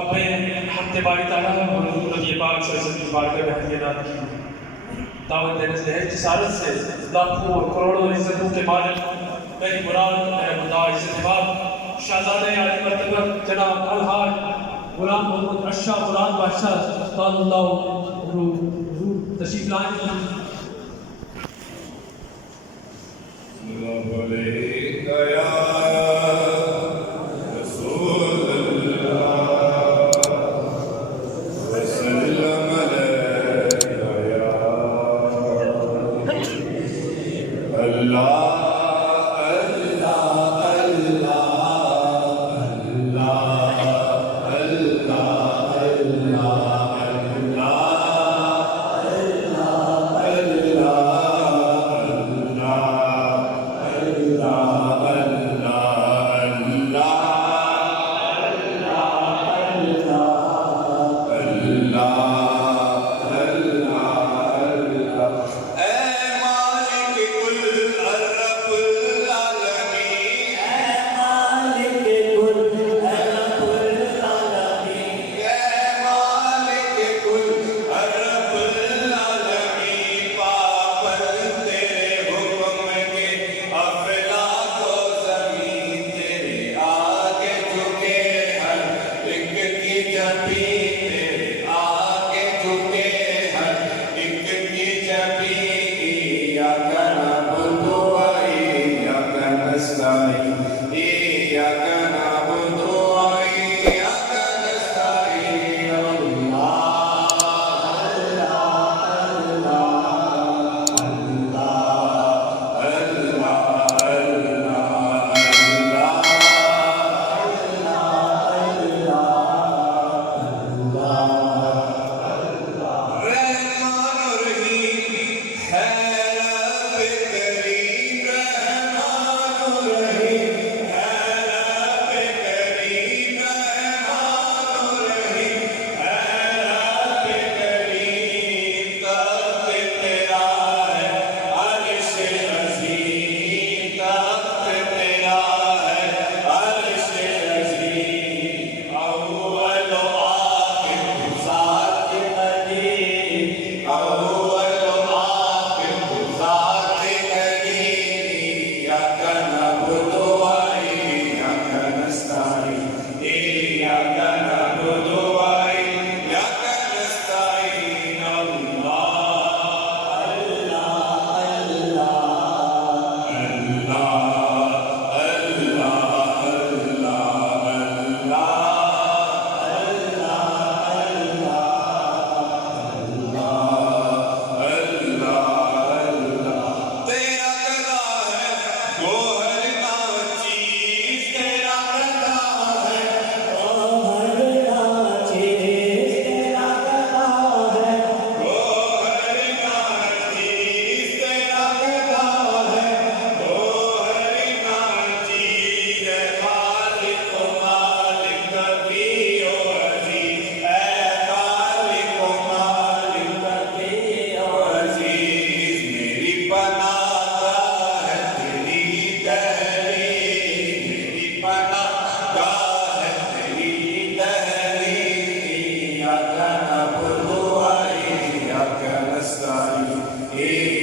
अपने हफ्ते बारी ताला और नबी पाक सल्लल्लाहु अलैहि वसल्लम की बारगाह में हदियात की दावत देने से है जिसारत से लाखों और करोड़ों इज्जतों के मालिक मेरी मुराद मेरा खुदा इज्जत बाब शहजादे आली मर्तबा जनाब अलहाज गुलाम मोहम्मद अशरफ गुलाम बादशाह सल्लल्लाहु हुजूर तशरीफ लाए। Hey